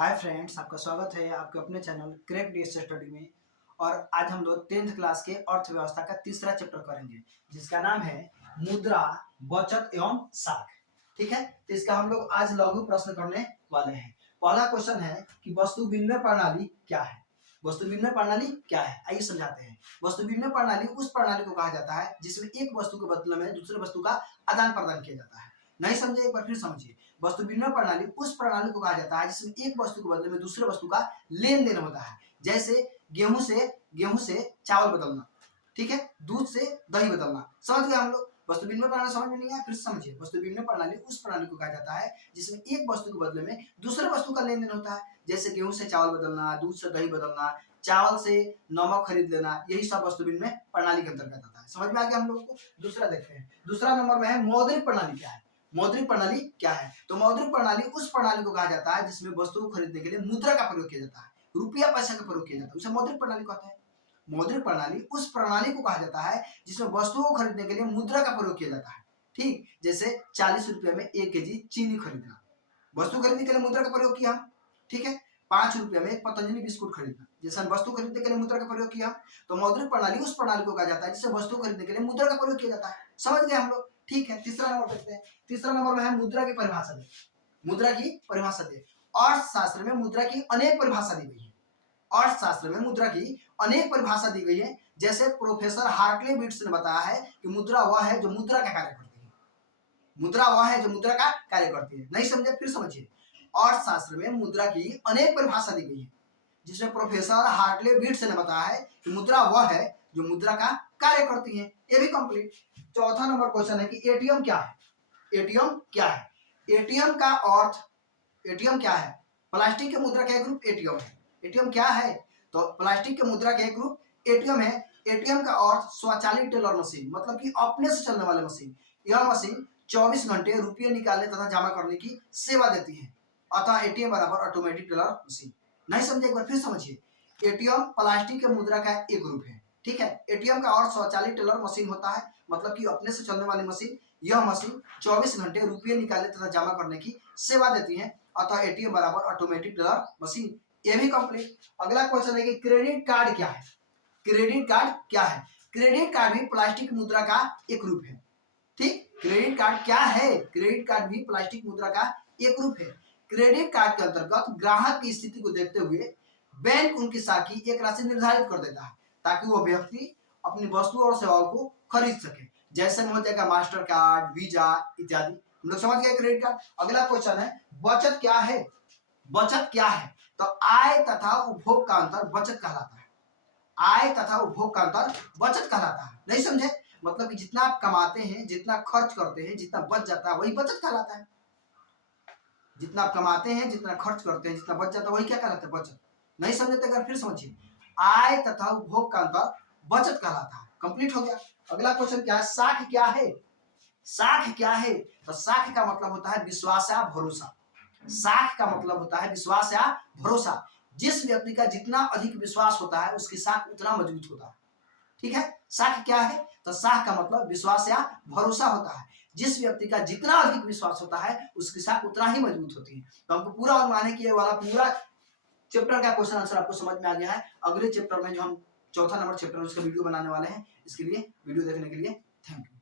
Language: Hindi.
हाय फ्रेंड्स, आपका स्वागत है आपके अपने चैनल क्रैक डीएस स्टडी में। और आज हम लोग 10th क्लास के अर्थव्यवस्था का तीसरा चैप्टर करेंगे, जिसका नाम है मुद्रा, बचत एवं साख। ठीक है, तो इसका हम लोग आज लघु प्रश्न करने वाले हैं। पहला क्वेश्चन है कि वस्तु विनिमय प्रणाली क्या है। वस्तु विनिमय प्रणाली क्या है, आइए समझाते हैं। वस्तु विनिमय प्रणाली उस प्रणाली को कहा जाता है जिसमें एक वस्तु के बदले में दूसरे वस्तु का आदान प्रदान किया जाता है। नहीं समझे, एक बार फिर समझिए। वस्तु विनिमय प्रणाली उस प्रणाली को कहा जाता है जिसमें एक वस्तु के बदले में दूसरे वस्तु का लेन देन होता है। जैसे गेहूं से चावल बदलना, ठीक है, दूध से दही बदलना। समझ गए हम लोग। वस्तु विनिमय प्रणाली समझ में नहीं आया, फिर समझिए। वस्तु विनिमय प्रणाली उस प्रणाली को कहा जाता है जिसमें एक वस्तु के बदले में दूसरे वस्तु का लेन देन होता है। जैसे गेहूं से चावल बदलना, दूध से दही बदलना, चावल से नमक खरीद लेना, यही सब वस्तु विनिमय प्रणाली के अंतर्गत आता है। समझ में आ गया हम लोगों को। दूसरा देखते हैं, दूसरा नंबर में है मौद्रिक प्रणाली क्या है। मौद्रिक प्रणाली क्या है, तो मौद्रिक प्रणाली उस प्रणाली को कहा जाता है जिसमें वस्तु को खरीदने के लिए मुद्रा का प्रयोग किया जाता है, रुपया पैसा का प्रयोग किया जाता है, उसे मौद्रिक प्रणाली कहते हैं। मौद्रिक प्रणाली उस प्रणाली को कहा जाता है जिसमें वस्तुओं को खरीदने के लिए मुद्रा का प्रयोग किया जाता है। ठीक, जैसे 40 रुपये में 1 केजी चीनी खरीदना, वस्तु खरीदने के लिए मुद्रा का प्रयोग किया। ठीक है, 5 रुपये में एक पतंजलि बिस्कुट खरीदना, जैसे वस्तु खरीदने के लिए मुद्रा का प्रयोग किया। तो मौद्रिक प्रणाली उस प्रणाली को कहा जाता है जिससे वस्तु खरीदने के लिए मुद्रा का प्रयोग किया जाता है। समझ गए हम लोग। ठीक है, तीसरा नंबर देखते हैं। तीसरा नंबर में है मुद्रा की परिभाषा दे। मुद्रा की परिभाषा दे। अर्थशास्त्र में मुद्रा की अनेक परिभाषा दी गई है। अर्थशास्त्र में मुद्रा की अनेक परिभाषा दी गई है। जैसे प्रोफेसर हार्टले बिट्स ने बताया है कि मुद्रा वह है जो मुद्रा का कार्य करती है। मुद्रा वह है जो मुद्रा का कार्य करती है। नहीं समझे, फिर समझिए। अर्थशास्त्र में मुद्रा की अनेक परिभाषा दी गई है, जिसमें प्रोफेसर हार्टले बिट्स ने बताया है कि मुद्रा वह है जो मुद्रा का कार्य करती है। ये भी कंप्लीट। चौथा नंबर क्वेश्चन है कि एटीएम क्या है। एटीएम क्या है। एटीएम का अर्थ, एटीएम क्या है, प्लास्टिक के मुद्रा का एक रूप एटीएम है। एटीएम क्या है, तो प्लास्टिक के मुद्रा का एक रूप एटीएम है। एटीएम का अर्थ स्वचालित टेलर मशीन, मतलब कि अपने से चलने वाली मशीन। यह मशीन 24 घंटे रुपये निकालने तथा जमा करने की सेवा देती है। अतः एटीएम बराबर ऑटोमेटिक टेलर मशीन। नहीं समझे, एक बार फिर समझिए। एटीएम प्लास्टिक के मुद्रा का एक रूप है। ठीक है, एटीएम का अर्थ स्वचालित टेलर मशीन होता है, मतलब कि अपने से चलने वाली मशीन। यह मशीन 24 घंटे रुपये निकालने तथा जमा करने की सेवा देती है। अतः एटीएम बराबर ऑटोमेटिक टेलर मशीन। ये भी कंप्लीट। अगला क्वेश्चन है कि क्रेडिट कार्ड क्या है। क्रेडिट कार्ड क्या है। क्रेडिट कार्ड भी प्लास्टिक मुद्रा का एक रूप है। ठीक, क्रेडिट कार्ड क्या है, क्रेडिट कार्ड भी प्लास्टिक मुद्रा का एक रूप है। क्रेडिट कार्ड के अंतर्गत ग्राहक की स्थिति को देखते हुए बैंक उनकी साखी एक राशि निर्धारित कर देता है ताकि वो व्यक्ति अपनी वस्तु और सेवाओं को खरीद सके। जैसे हो जाएगा मास्टर कार्ड, वीजा इत्यादि। हम लोग समझ गए क्रेडिट कार्ड। अगला क्वेश्चन है बचत क्या है। बचत क्या है, तो आय तथा उपभोग का अंतर बचत कहलाता है। आय तथा उपभोग का अंतर बचत कहलाता है। नहीं समझे, मतलब कि जितना आप कमाते हैं, जितना खर्च करते हैं, जितना बच जाता है वही बचत कहलाता है। जितना आप कमाते हैं, जितना खर्च करते हैं, जितना बच जाता है वही क्या कहलाता है, बचत। नहीं समझे तो अगर फिर समझिए। आय तथा उपभोग का अंतर बचत कहलाता है। कंप्लीट हो गया। अगला क्वेश्चन क्या है, साख क्या है। साख क्या है, तो साख का मतलब होता है विश्वास या भरोसा। साख का मतलब होता है विश्वास या भरोसा। जिस व्यक्ति का जितना अधिक विश्वास होता है उसकी साख उतना मजबूत होता है। ठीक है, साख क्या है, तो साख का मतलब विश्वास या भरोसा होता है। जिस व्यक्ति का जितना अधिक विश्वास होता है उसकी साख उतना ही मजबूत होती है। तो हमको पूरा अनुमान है कि ये वाला पूरा चैप्टर का क्वेश्चन आंसर आपको समझ में आ गया है। अगले चैप्टर में जो हम चौथा नंबर चैप्टर उसका वीडियो बनाने वाले हैं, इसके लिए वीडियो देखने के लिए थैंक यू।